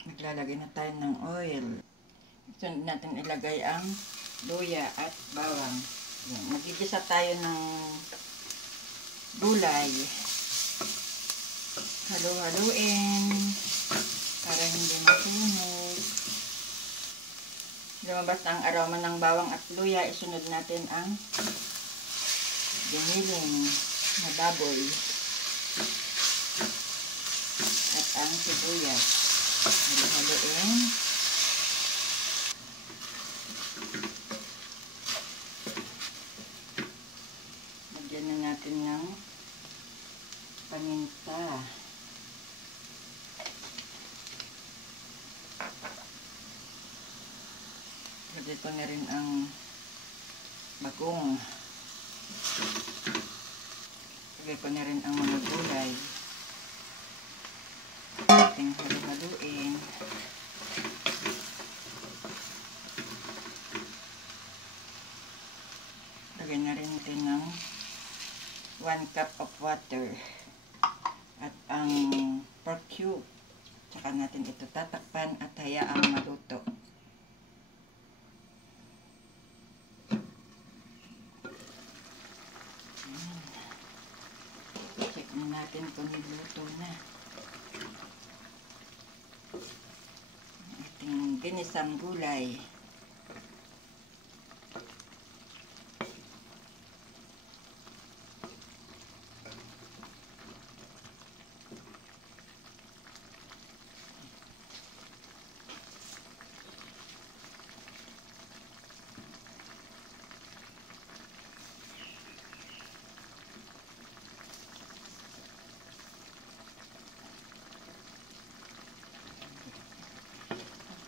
Maglalagay na tayo ng oil. Sunod natin ilagay ang luya at bawang. Yan. Magigisa tayo ng gulay. Halu-haluin para hindi masunog. Lumabas ang aroma ng bawang at luya, isunod natin ang giniling na baboy at ang sibuyas. Halu-haluin. Lagyan na natin ng paminta. Lagyan ko na rin ang bagong. Lagyan ko na rin ang mga gulay. Ating halu-haluin. Lagyan na rin natin ng 1 cup of water at ang pork cube. Tsaka natin ito tatakpan at hayaang maluto. Check natin kung niluto na. Ating ginisang gulay.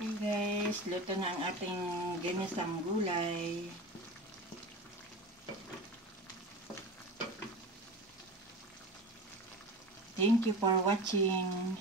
Okay guys, luto na ang ating ginisang gulay. Thank you for watching.